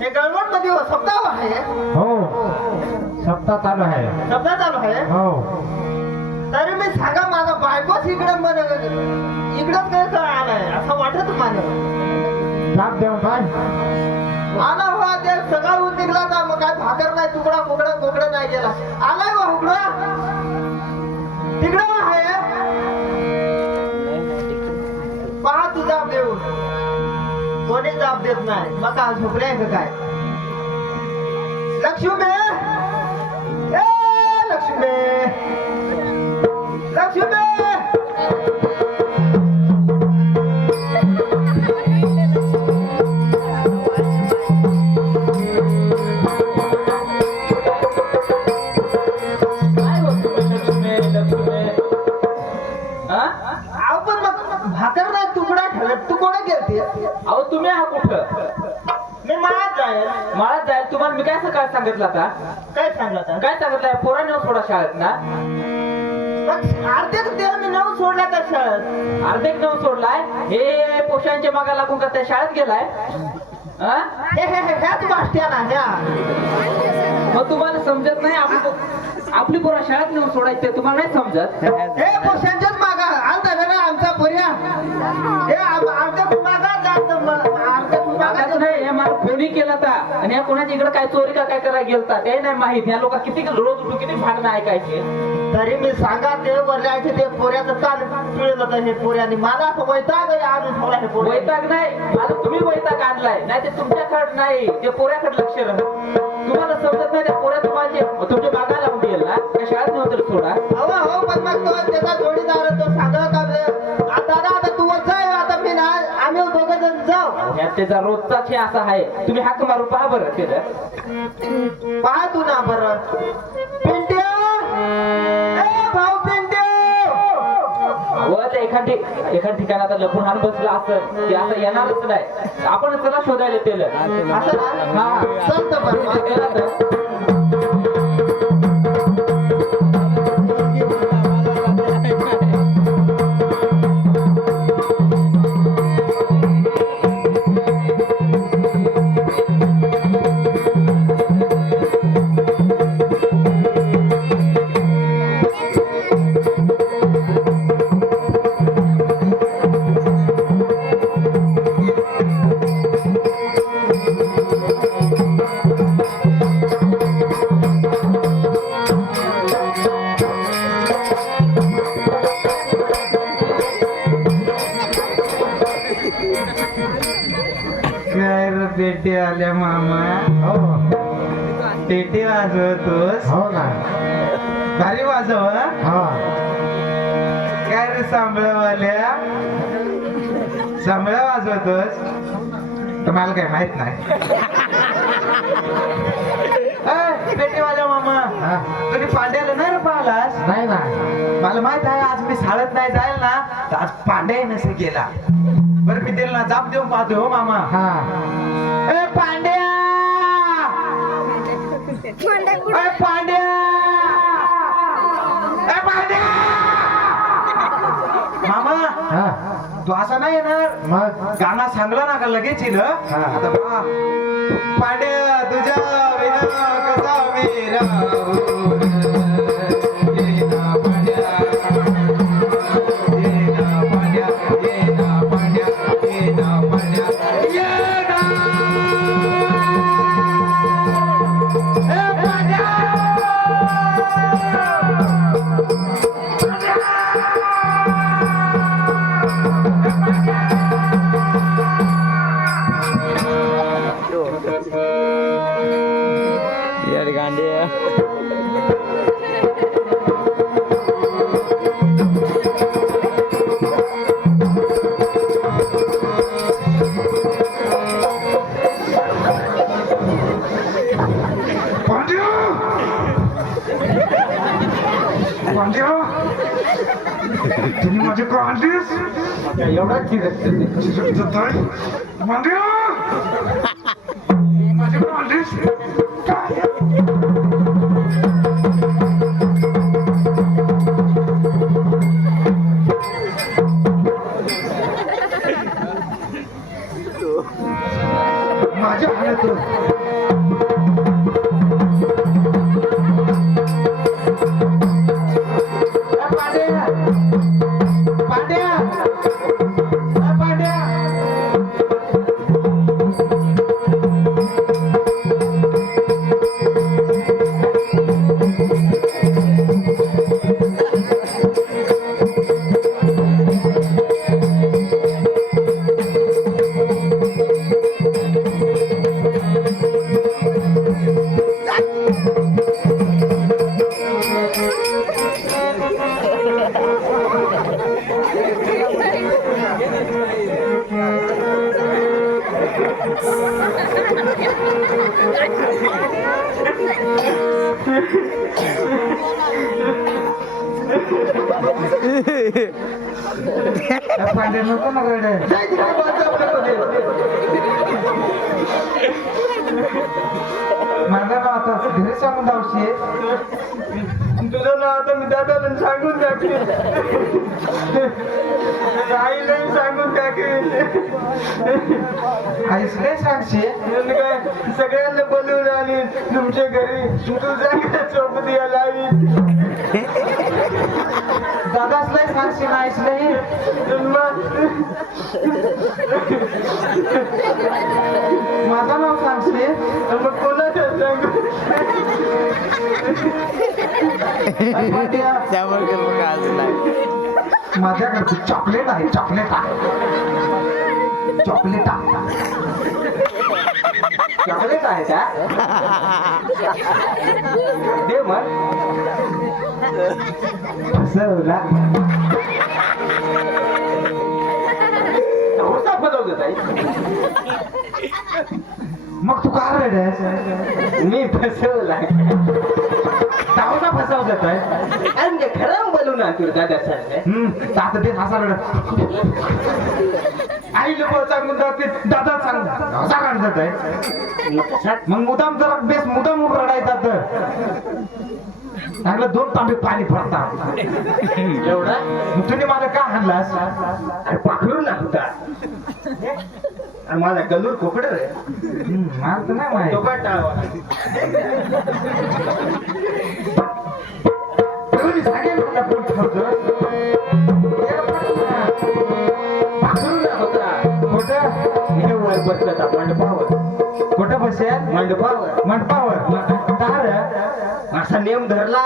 हे गळवट मध्ये सप्ताह आहे. हो सप्ताह चालू आहे. सप्ताह चालू आहे. हो तरी मी सांगा माझा बायकोच इकडं इकडंच काय काय आलाय असं वाटत मला. जाप देऊन काय आला हो ते सगळं निघला का मग काय भाकर नाही तुकडा बोकडा नाही गेला. आलाय हो उघडा तिकडं आहे. पहा तू जाप देऊन कोणी जाप देत नाही मग का झोपले का काय. लक्ष्मी ए लक्ष्मी लक्ष्मी भाकर नाही तुकडा ठेवत तू कोणा गेलते. अहो तुम्ही हा कुठं मी मळ्यात जाईल. मला जाईल तुम्हाला मी काय सकाळ सांगितलं आता काय सांगत काय सांगितलंय पोरांनी थोडा शाळेत ना अर्धेक देव मी नऊ सोडला त्या शाळेत. अर्धेक नेऊन सोडलाय हे पोशांच्या मागा लागून का त्या शाळेत गेलाय. हा? ह्याच गोष्टी ना ह्या मग तुम्हाला समजत नाही आपली पोरा शाळेत नेऊन सोडायचं ते तुम्हाला नाही समजत. हे पोशांच्याच मागा आलता ना आमचा पोऱ्या हे आमच्या मागा जास्त मागाच नाही हे मला फोनही केला होता आणि या कोणाच्या इकडे काय चोरी का काय करायला गेलता ते नाही माहित. या लोक किती रोज उठून किती भांडणं ऐकायचे. तरी मी सांगा ते वरल्याचे ते पोऱ्याचं चाल पिळलं होतं हे पोऱ्याने मला वैताग आणून ठेवला हे पोऱ्या. वैताग नाही मला तुम्ही वैताग आणलाय नाही ते तुमच्याकडे नाही ते पोऱ्याकडे लक्ष राहत. तुम्हाला समजत नाही त्या पोऱ्या तुम्हाला तुमच्या बागा लावून गेल ना त्या शाळेत नव्हतं थोडा. हो पण मग तो त्याचा जोडीदार तो सांगा का आता तू जाय आता मी ना आम्ही दोघं जण जाऊ. ह्यात त्याचा रोजचाच हे असा आहे. तुम्ही हाक मारून पहा बरं त्याचं पहा तू ना बरं. पिंट्या ए भाऊ पिंट्या व ते एखाद ठिकाणी आता लपून हात बसला असं ते असं येणारच नाही. आपण चला शोधायला त्याला असं ना हा चल तर बरं तुम्ही ते केलं तर. पेटी आल्या मामा. हो पेटी वाजवतोस. हो ना भारी वाजव. हा काय रे सांभळवाल्या सांभळा वाजवतोस. तुम्हाला काय माहित नाही. पेटीवाल्या मामा हा. तुम्ही पांड्याला नाही रे पाहिलास. नाही ना मला माहित आहे आज मी शाळेत नाही जाईल ना तर आज पांड्या नसे गेला. बरं मी त्याला जाप देऊन पाहतो हो मामा. हा ए पांड्या ए पांड्या ए पांड्या मामा हा तू असा नाही येणार. मग गाणं सांगला ना का लगेच येईल. हा. आता पहा पांड्या तुझ्या विना कसा मी राहू. ये ना पांड्या ये ना पांड्या ये ना पांड्या ये ना पांड्या ये ना ए पांड्या यार गांडे तुम्ही माझे का आणलीस. एवढा चिरत माझे का आणलीस. माझ्या हाणातून पांड्या पांड्या पांड्या पांड्या नको ना गड्या माझं नाव आता घरी सांगून जाऊशी तुझं नाव आता मी दादाला सांगून टाकले आईला सांगून टाकले आईस काय सांगशी काय सगळ्यांना बोलवून आली तुमच्या घरी तुझा सोबत यायला हवी दादाच लय सांगशी ना आईस नाही माझं नाव सांगशी मग कोणाचं सांगू माझ्याकडे चॉकलेट आहे चॉकलेट चॉकलेट चॉकलेट आहे का दे मग फसवला होता फसवलं ताई मग तू का रेड्यास मी फसवला तावचा फसवत आहे आणि ते खरं बोलून आणतो दादा साहेब आता ते हसा रड आई लोक सांगून जाते दादा सांग हसा काढत आहे मग मुदाम जरा बेस मुदाम रडायचा तर चांगलं 2 तांबे पाणी भरतात एवढा मग तुम्ही मला का हाणलास अरे पाखरून ना होता आणि माझा गलूर कोकड रे मला तर नाही माहिती तो काय टाळवा तुम्ही सांगेल मला कोण ठेवतं पाखरून ना होता कुठं हे वर बसलं मंडपावर कुठं बसेल मंडपावर मंडपावर तार असा नेम धरला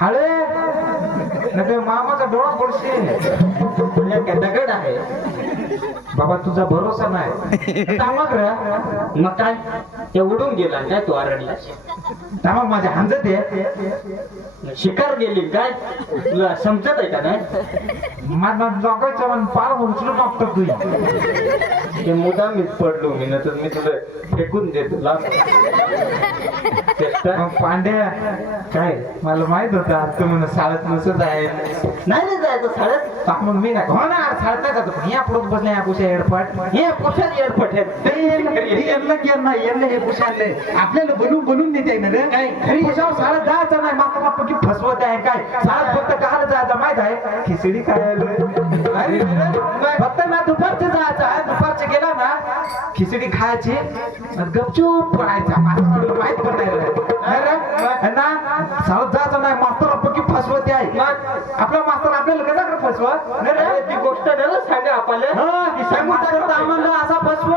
हळे नाही मामाचा डोळा पडशी काय दगड आहे बाबा तुझा भरोसा नाही तामक रे मग काय ते उडून गेला काय तू आरडला तामक माझ्या हांजत आहे शिकार गेली काय तुला समजत आहे का नाही माझा जगायचं म्हण पार उचलू टाकतो तू ते मुद्दाम मीच पडलो मी नंतर मी तुला फेकून देतो लाभ मग पांड्या काय मला माहित होतं आज तू म्हणून शाळेत नसत आहे नाही रे जायचं शाळेत मग मी नाही हो ना शाळेत नाही जातो पण या पुढे बसले या पुशा एडपाट हे पोशाख एअरपोर्ट हे पुशाले आपल्याला बनवून देते ना रे काय? घरी पुशावर शाळेत जायचं नाही माता पक्की फसवत आहे काय शाळेत फक्त काल जायचं माहित आहे खिचडी खायला फक्त ना दुपारचं जायचं आहे दुपारचं गेला ना खिचडी खायची आणि गपचूप पडायचा मास्तर माहित पण नाही रे. नाही रे? ना शाळेत जायचं नाही मास्तर पक्की फसवते आहे आपला मास्तर आपल्याला कसा कर फसवत नाही रे? ती गोष्ट नाही सांगा आपल्याला आम्हाला असा फसव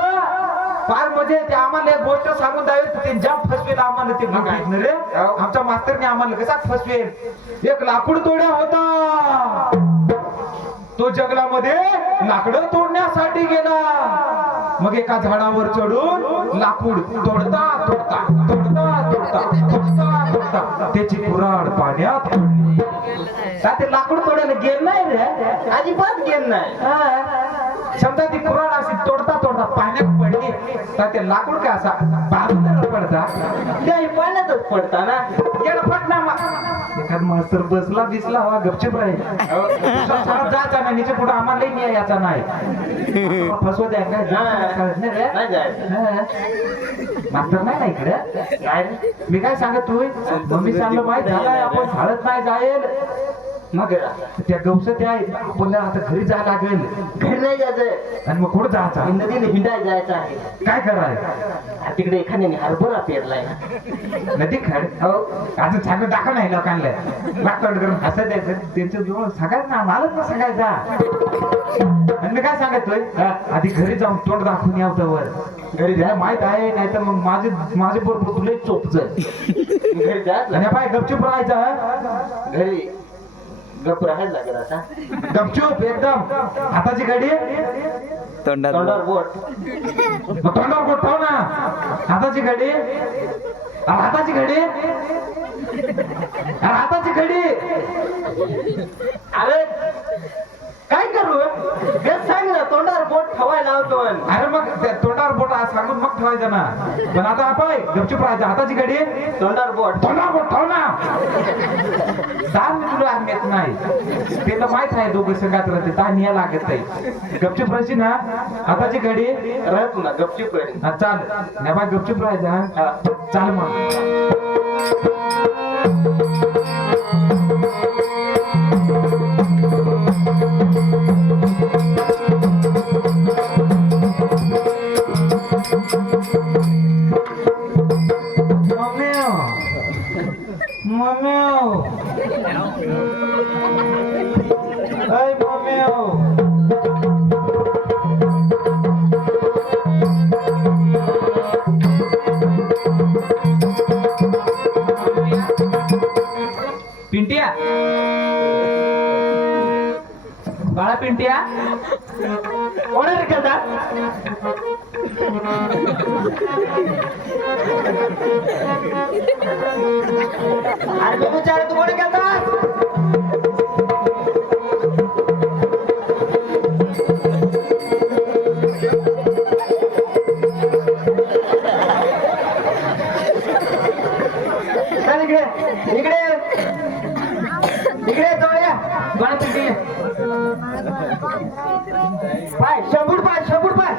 फार म्हणजे ते आम्हाला एक गोष्ट सांगून द्यावी ते जाम फसवेल आम्हाला ते माहित नाही रे आमच्या मास्तरने आम्हाला कसा फसवेल एक लाकूड तोड्या होता तो जंगलामध्ये लाकडं तोडण्यासाठी गेला मग एका झाडावर चढून लाकूड तोडता तोडता तोडता तोडता तोडता तोडता त्याची कुऱ्हाड पाण्यात पडली का ते लाकूड तोडायला गेल नाही रे अजिबात गेम नाही समजा ती कुऱ्हाड अशी तोडता तोडता पाण्यात पडली तर ते लाकूड काय असा बाजूला पडता ते पाण्यातच पडता ना गेला पटना एखाद मास्तर बसला दिसला हवा गपचूप राहील जायचा नाही नीचे पुढे आम्हाला नाही याचा नाही फसवत आहे काय नाही रे? नाही जायचं. हा. मास्तर नाही ना इकडे काय मी काय सांगत तू मम्मी सांगलं माहित झालाय आपण शाळेत नाही जाईल मग त्या गवसं त्या आपल्याला आता घरी जायला लागेल घरी नाही जायचंय, आणि मग कुठं जायचं नदीने हिंडायला जायचं आहे. काय कराय तिकडे एखाद्याने हरभरा पेरलाय ना. नदी खड हो असं सांगून दाखव नाही लोकांना वाटवट करून हसत द्यायचं त्यांच्या जवळ सांगायचं ना मलाच ना सांगायचा. आणि मी काय सांगतोय आधी घरी जाऊन तोंड दाखवून यावं वर घरी त्याला माहित आहे नाही तर मग माझे बरोबर तुला चोपच घरी जायचं आणि पाय गपचूप राहायचं घरी गप राहायला लागेल आता. गपचूप एकदम हाताची घडी तोंडावर बोट. मग तोंडावर बोट ठेव ना हाताची घडी हाताची घडी हाताची घडी. अरे काय करू हेच सांग ना, तोंडावर बोट ठेवायला लावतो. अरे मग त्या तोंडावर बोट सांगून मग ठेवायचं ना. पण आता पाय गपचूप राहायचं हाताची घडी तोंडावर बोट. तोंडावर बोट ठेव ना. दान तुला अहमियत नाही त्याला माहित आहे दोघं संघात राहते दान या लागत नाही. गपचूप राहायची ना हाताची घडी राहत ना गपचूप राहील. चाल नाही बाय गपचूप राहायचं चाल मग. पिंट्या बाळा पिंट्या ऑर्डर केला. अरे मी विचार तू कोणी केला. इकडे इकडे इकडे जाऊया. बाळा पिंट्या पाय शंभूड पाय शंभूड पाय.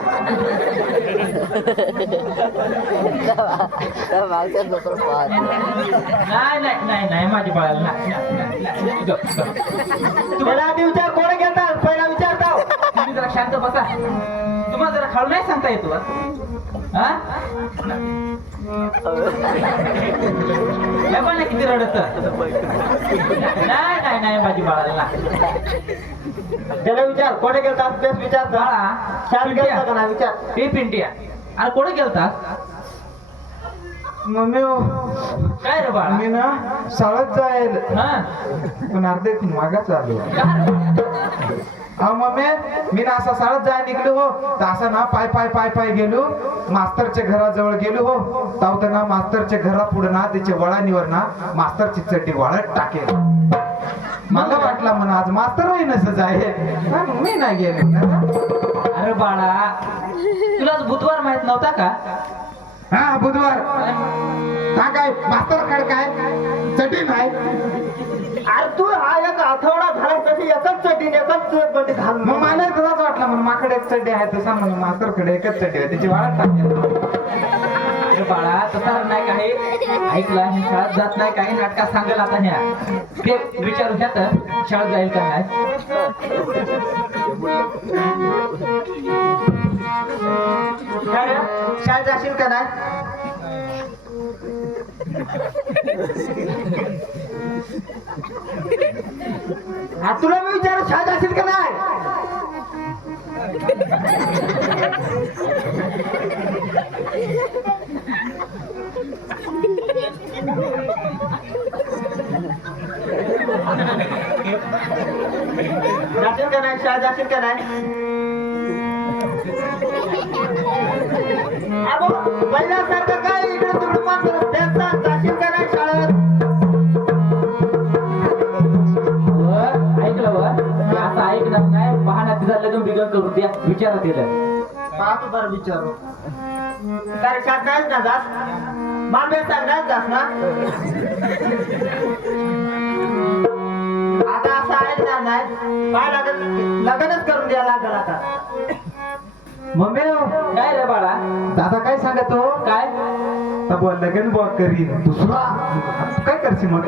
नाही माझी बाळाला मला आधी विचार कोण घेतात पहिला विचारता. तुम्ही जरा शांत बसा. तुम्हाला जरा खाऊ नाही सांगता येतो किती रडत. नाही माझी बाळाला त्याला विचार कोणी गेलतात तेच विचार. बाळा शाळेत गेलता का नाही विचार. हे पिंट्या अरे कोण गेलतास. मम्मी काय रे बाळा. मी ना शाळेत जाईल हा पण अर्धे मागाच आलो. हा मम्मी मी ना असा शाळेत जायला निघलो हो तर असं ना पाय पाय पाय पाय गेलो मास्तरच्या घराजवळ गेलो हो तर ना मास्तरच्या घरा पुढे ना त्याच्या वळानीवर ना मास्तरची चड्डी वाळत टाकेल. मला वाटला म्हणा आज मास्तर होई नसच आहे मी नाही गेलो. अरे बाळा तुला आज बुधवार माहित नव्हता का. हा बुधवार हा काय मास्तर कड काय चड्डी नाही. अरे तू हा एक आठवडा झाला तशी एकच चटी एकच बंडी घाल. मग मला तसाच वाटला म्हणून माकडे एक चड्डी आहे तसा म्हणून मास्तरकडे एकच चड्डी आहे त्याची वाळत टाकेल. अरे बाळा तसा नाही काही ऐकला हे शाळेत जात नाही काही नाटकात सांगेल आता ह्या ते विचारू घ्या तर शाळेत जाईल का नाही. काय शाळेत जाशील का नाही. हा तुला मी विचार शाळेत जाशील का नाही. जाशील का नाही शाळेत जाशील का नाही. पहिल्यासारखं काय इकडे तिकडे मात्र जाशील का नाही शाळेत. ऐकलं व असं ऐकणार नाही पाहण्यात झालं तुम्ही बिगड करून द्या विचारा दिलं. पाहतो बरं विचारू. काय शाळेत नाहीच ना जात. मानवेल नाहीच जात ना. आता असं ऐकणार नाही. काय लागत लग्नच करून द्या लागल आता. मम्मी काय रे बाळा. दादा काय सांगतो काय तर लगन बॉ करीन दुसरा काय करशील मग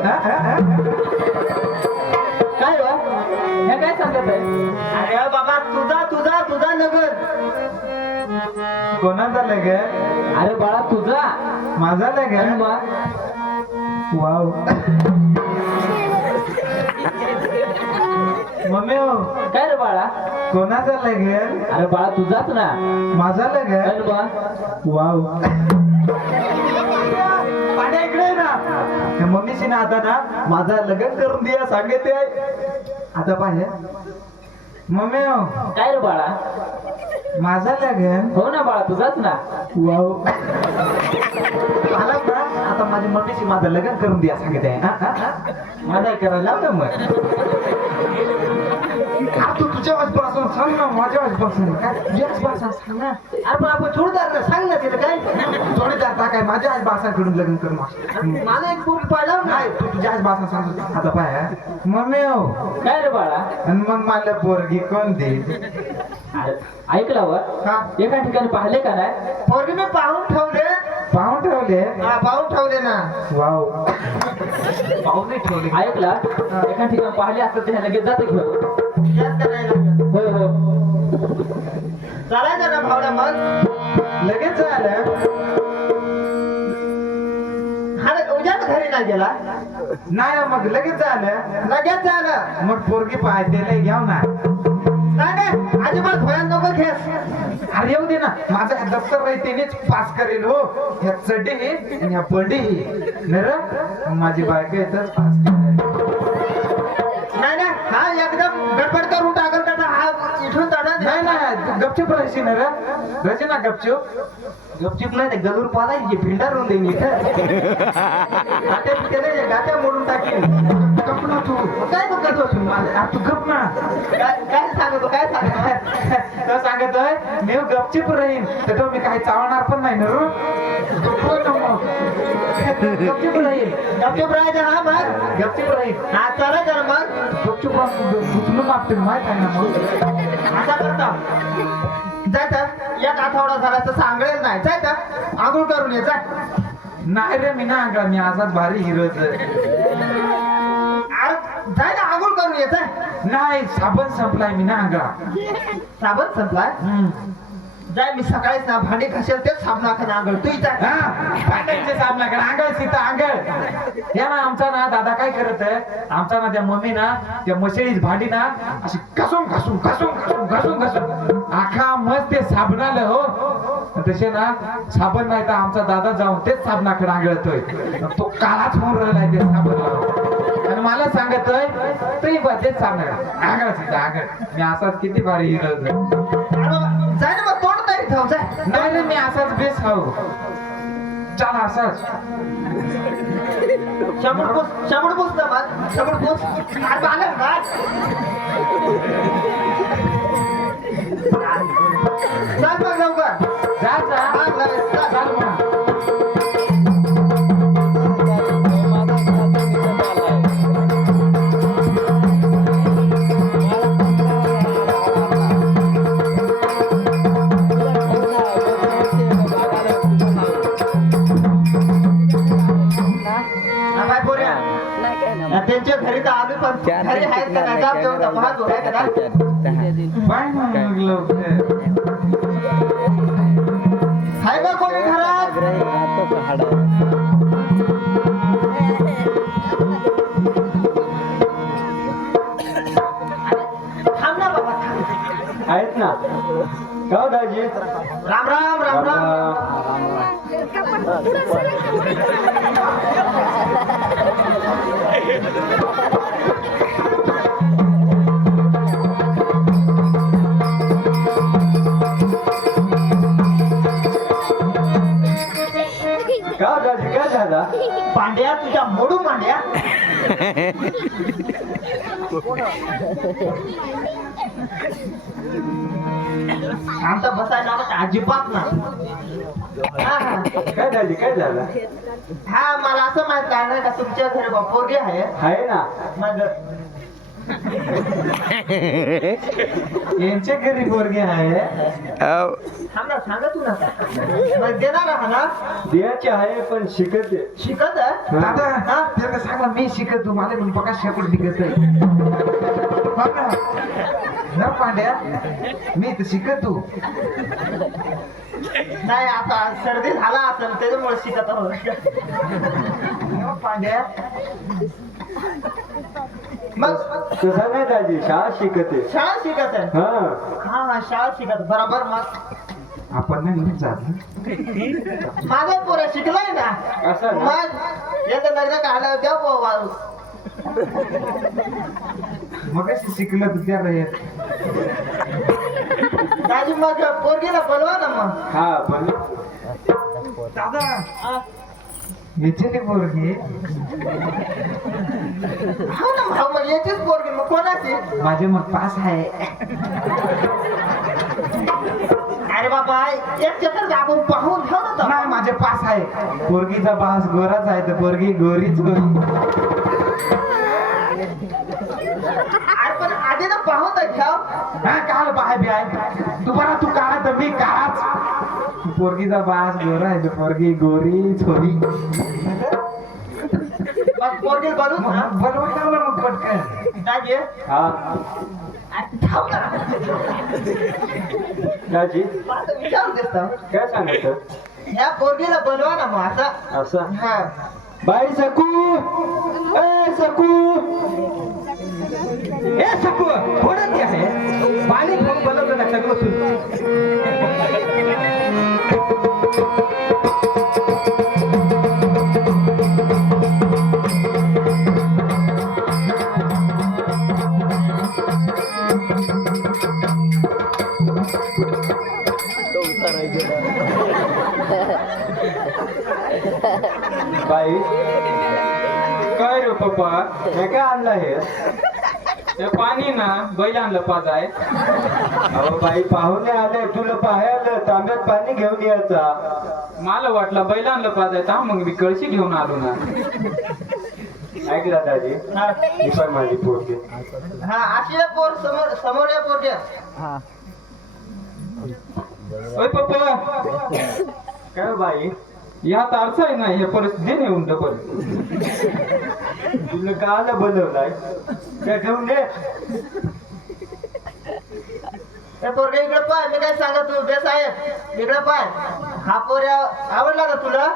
काय हे काय सांगत आहे अरे बाबा तुझा नगर. कोणाचा लग्न? अरे बाळा तुझा माझा लग्न? मग वाव. मम्मी हो, काय रे बाळा कोणाचा लग्न? अरे बाळा तुझाच ना माझा लग्न? काय रे बा वाव. पाण्या इकडे आहे ना. त्या मम्मीशी ना आता ना माझा लग्न करून द्या सांगते. आता पाहिजे मम्मी हो, काय रे बाळा माझा लग्न? हो ना बाळा तुझाच ना वाव. आला ना आता माझी मम्मीशी माझं लग्न करून द्या सांगते. मला करायला लाव ना मग. तू तुझ्या वाजपासून सांग ना, माझ्या वाजपासून काय तुझ्या वाजपासून सांग ना. अरे पण आपण जोडदार सांग ना तिथं काय. जोडीदार काय माझ्या आजबासाकडून लग्न करून मला एक पोरी पाहिला ना. नाही तू तुझ्या आजबासा सांग. आता पाय मम्मी हो, काय रे बाळा आणि मग मला पोरगी कोण देईल? अरे, ऐकलं वर हा, एका ठिकाणी पाहिले का नाही पोरगी मी पाहून ठेवले. पाहून ठेवले? हा पाहून ठेवले ना. वाव. पाहून नाही ठेवले? ऐकला एका ठिकाणी पाहिले असतं ते लगेच जाते घेऊन याद करायला लागलं. हो हो चालायचं ना भावड्या मग. लगेच झालं? हा उद्याच घरी नाही गेला. नाही मग लगेच झालं? लगेच झालं. मग पोरगी पाहते घ्याव ना. नाही अजिबात भयान नको खेस. अरे येऊ दे ना, माझा हा दप्तर राही त्यानेच पास करेल हो. ह्या चड्डी आणि ह्या बंडी नर माझी बायको येतच पास करेल. नाही ना हा एकदम गडबड करून टाकल त्याचा हा इथून तडा. नाही नाही तू गपचूप राहायची ना रे. राहायची ना गपचूप. गपचिप नाही ते गलूर पालायची भिंडारून देईन इथं. गात्या पित्याने गात्या मोडून टाकेल. गप ना तू. काय तू करतो तू मला? तू गप ना. काय सांगतो काय सांगतो. तो सांगतोय मी गपचूप राहीन तर तो मी काही चावणार पण नाही ना रो. गपचूप राहील. गपचिप राहायचं हा मग. गपचूप राहील. हा चालायचं ना मग. गपचूप उचलून मागते माहित आहे ना मग. असा करता जायचं एक आठवडा झाला तर सांगेल नाही जायचं आंघोळ करून ये जाय. नाही रे मी ना अंगा मी आजाद भारी हिरोच. जाय ना आंघोळ करून ये जाय. नाही साबण संपलाय मी ना अंगा. साबण संपलाय. जाय मी सकाळीच ना भांडी घासेल तेच साबणाखाने आंघोळ तू इथं. भांड्यांचे साबणाकडे अंगळ सीता अंगळ. या ना आमचा ना दादा काय करत आहे, आमचा ना त्या मम्मी ना त्या मशळीच भांडी ना अशी घासून घासून घासून घासून घासून घासून आखा मस्त ते साबणाला हो. तसे ना साबण नाही तर आमचा दादा जाऊन तेच साबणाकडे आंघळतोय. तो काळाच होऊन राहिलाय ते साबण. आणि मला सांगतोय तरी तेच साबणाकडे आंघळ सीता आंघळ. मी असाच किती भारी हिरो. जाय ना मग तोंड तरी ठेव जाय. नाही रे मी असाच बेस खाऊ. चला असाच शंभर पूस ना मग शंभर पूस. अरे आलं ना जाय मग लवकर. जा जा. हा, लगेच, जा. चाल मग. हा, बाय पोऱ्या. त्यांच्या घरी तर आम्ही पण घरी आहेत का नाही जाप जेवण पाहतो आहे का नाही. बाय मग लवकर. आहे का कोणी घरात. थांब ना बाबा थांब. आहेत ना का दाजी राम राम राम राम. का दाजी काय झाला पांड्या तुझ्या मोडू पांड्या. आमचा बसायला आवडत अजिबात ना. हा, हा. काय दाजी काय झालं हा मला असं माहित आहे का तुमच्या घरी पोरगी आहे. आहे ना मग यांच्या घरी पोरगी आहे. थांबा सांगा तू ना मग देणार आहा ना. द्यायची आहे पण शिकते शिकत आहे. दादा त्याला सांगा मी शिकत तू मला पण पका शेपूट निघत आहे. न पांड्या मी तर शिकतो. नाही आता सर्दी झाला असेल त्याच्यामुळे शिकत आहोत. न पांड्या मग तसं नाही दाजी शाळा शिकते. शाळा शिकत आहे. हा हा हा शाळा शिकत बरोबर. मग आपण नाही म्हणून जात ना. माझा पोरा शिकलाय ना. असं ना? मग याचं लग्न काढलं द्या वाळू. मग कशी शिकलं तू त्या येत. दाजी मग पोरगीला बोलवा ना मग. हा पण दादा हा. याचे ते पोरगी हा ना भाऊ मग याचीच पोरगी मग कोणाची. माझे मग पास आहे. अरे बाबा एक चक्कर आपण पाहून ठेव ना तर. नाही माझे पास आहे. पोरगीचा पास गोराच आहे तर पोरगी गोरीच गोरी. अरे पण आधी ना पाहून तर ठेव. हा काल बाय बी आहे. तू बरा तू काढा तर मी काढाच. पोरगीचा पास गोरा आहे तर पोरगी गोरी छोरी. मग पोरगी बनवून ना. बनवून ठेवलं मग पटकन. दाजी हा थांब ना. दाजी आता विचारून देतो. काय सांगत या पोरगीला बनवा ना मग असं. असं हा बाई सकू ए सकू ए सकू कोणच आहे पाणी खूप बनवलं ना सगळं. बाई काय रे पप्पा हे काय आणलं हे. ते पाणी ना बैल आणलं पाजाय. अहो बाई पाहुणे आले तुला पाहायला तांब्यात पाणी घेऊन यायचा. मला वाटलं बैल आणलं पाजाय तर मग मी कळशी घेऊन आलो ना. ऐकला दाजी हा. ही पण माझी पोरगी. हा अशी या पोर समोर समोर या पोरग्या. ओय पप्पा काय हो बाई या तारचा आहे ना हे परिस्थिती नेऊन डबल. तुला काला बनवलाय त्या ठेवून दे. ए पोरगे इकडे पाय. मी काय सांगत तू बे साहेब इकडे पाय. हा पोऱ्या आवडला का तुला.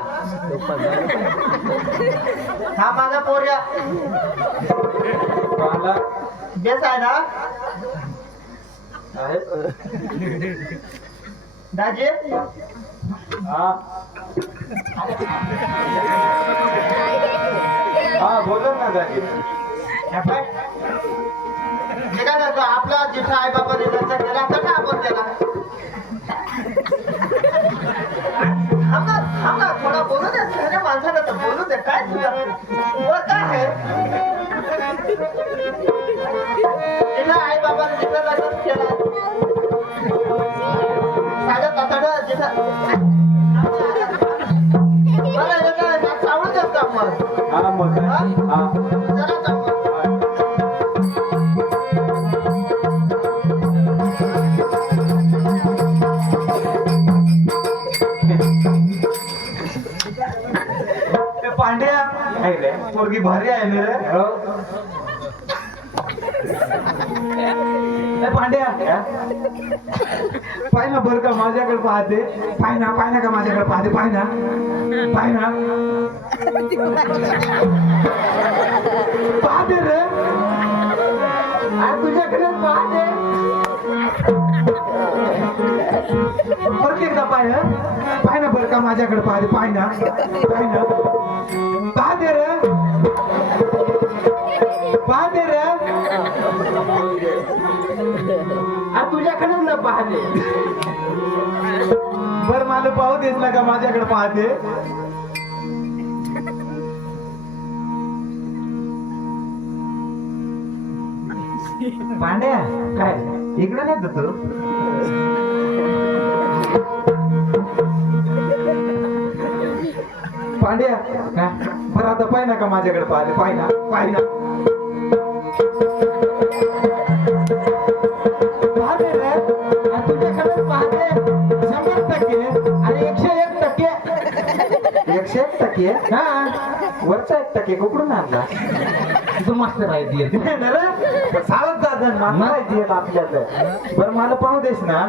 हा माझा पोऱ्या पाहला बेस आहे ना. आहे. दाजी हा हा बोला ना दाजी. हे पाय. हे काय करतो आपला जिथं आई बाबा निधन केला तर आपण त्याला. थांब ना थोडा बोलू दे. साऱ्या माणसाला तर बोलू दे. काय तुझ्या वर काय आहे. तिथं आई बाबा तिथं लग्न केला. साधं तातडं जिथं बरं हे काय चावून देत का मग. हा मग काय? हा जरा चावून. ए पांड्या ऐकलंय. पोरगी भारी आहे ना रे. हो. ए पांड्या पाय ना बरं का माझ्याकडे पाहते. पाय ना का माझ्याकडे पाहते. पाय ना पाहते रे. तुझ्याकडे पाहते. परत एकदा पाय ना बरं का माझ्याकडे पाहते. पाय ना पाहते रे. तुझ्याकडे न पाहते. बर मला पाहू देस ना का माझ्याकडे पाहते. पांड्या काय इकडे नाही तू. पांड्या बरं आता पाय ना का माझ्याकडे पाहते. पाय ना पाहते रे. आणि तुझ्याकडे पाहते 100% आणि 101% हा वरचा 1% कुठून आणला. तू मस्त माहिती आहे. सावध जा जण माहिती आहे आपल्याला. बरं मला पाहू देस ना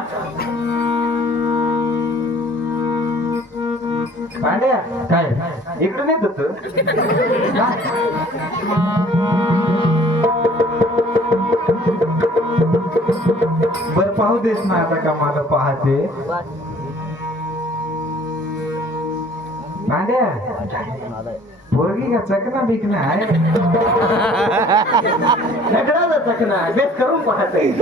पांड्या. काय इकडून येत होत बर पाहू देस ना आता का मला पाहते पांड्या. पोरगी का चकना बिकना आहे सगळं चकना बेस करून पाहता येईल.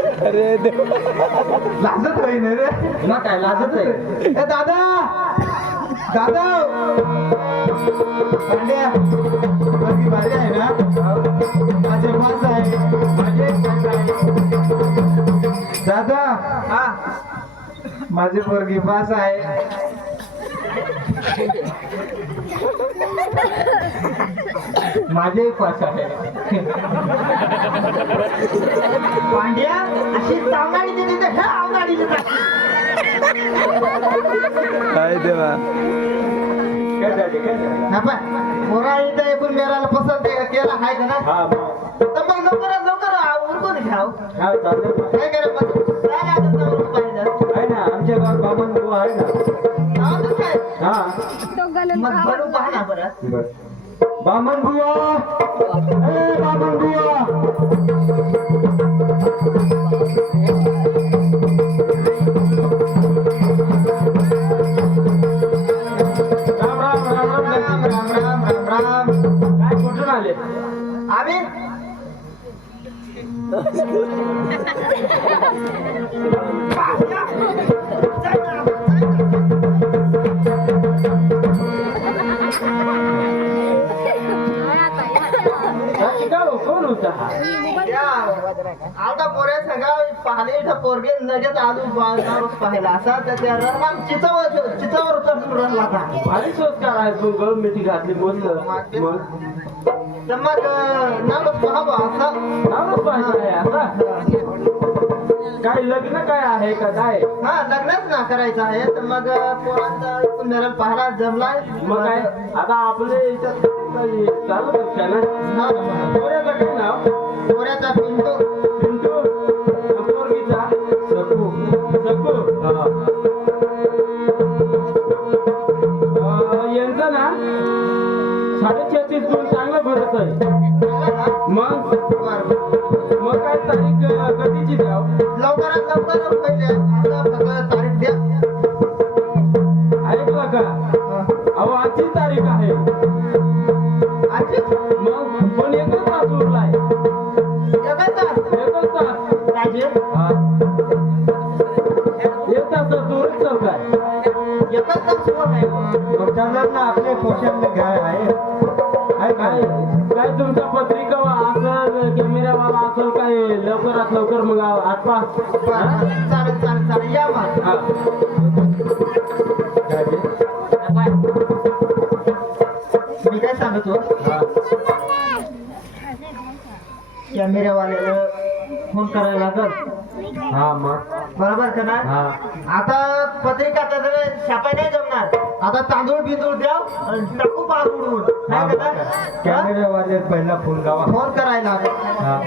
लाजत होई ना रे. मग काय लाजत आहे. ए दादा दादा पांड्या पोरगी भारी आहे ना. माझे पास आहे माझे पास आहे दादा. हा माझी पोरगी पास आहे. माझे पास आहे. पांड्या अशी चावणारी देते तर ह्या आवणारी देतात. काय देवा काय झाले काय झाले. हा पाय, पोरा इथं एकूण मेराला पसंत केला आहे का ना. हा तर मग लवकरात लवकर उरकून घ्याव. हा चालेल. काय करा मग काय लागत नाही पाहिजे. आहे ना आमच्या गावात बामण भाऊ आहे ना. आवडत काय हा मग बनवून पहा ना बरं. बामण बुवा ए बामण बुवा. राम राम राम राम राम राम राम राम राम. काय कुठून आले. आम्ही कोण होता हा. आता पोऱ्या सगळा पाहिले इथं पोरगे लगेच आलू बाजारच पाहिला असा तर त्या रनमान चिचावर चढून रनला का. भारी संस्कार आहे तू गळ मिठी घातली बोललं मग तर मग नावच पाहावं असं. नावच पाहिजे आहे आता. काय लग्न काय आहे का काय. हा लग्नच ना करायचं आहे तर मग पोरांचा एकूण मेरा पाहायला जमलाय. मग काय आता आपले याच्यात काही चालू शकता ना. पोऱ्याचं काय नाव. पोऱ्याचा पिंटू. पिंटू. पोरगीचा सकू. सकू यांचं ना 36.5 गुण चांगलं भरत आहे. मग मग काय तारीख कधीची द्याव. लवकरात लवकर पहिले असं सगळं तारीख द्या. ऐकला का अहो आजची तारीख आहे. आजची मग पण एकच तास उरलाय. एकच तास. एकच तास. राजे हा. एक तास उरत चल काय. एकच तास सुरू आहे. मग चालेल ना आपले पोषण घ्याय आहे काय काय तुमचा पत्रिका असल कॅमेरावाला असल काय लवकरात लवकर मग आठवा. चालेल चालेल चालेल या मग. हा. काय? मी काय सांगतो हा. कॅमेरावाल्याला फोन करायला लागल. हा मग बरोबर का ना. हा. आता पत्रिका छापाय नाही जमणार. आता तांदूळ बिंदूळ द्या टाकू पार उडून. नाही का ना? कॅमेरावाले पहिला फोन लावा. फोन करायला लागेल. हा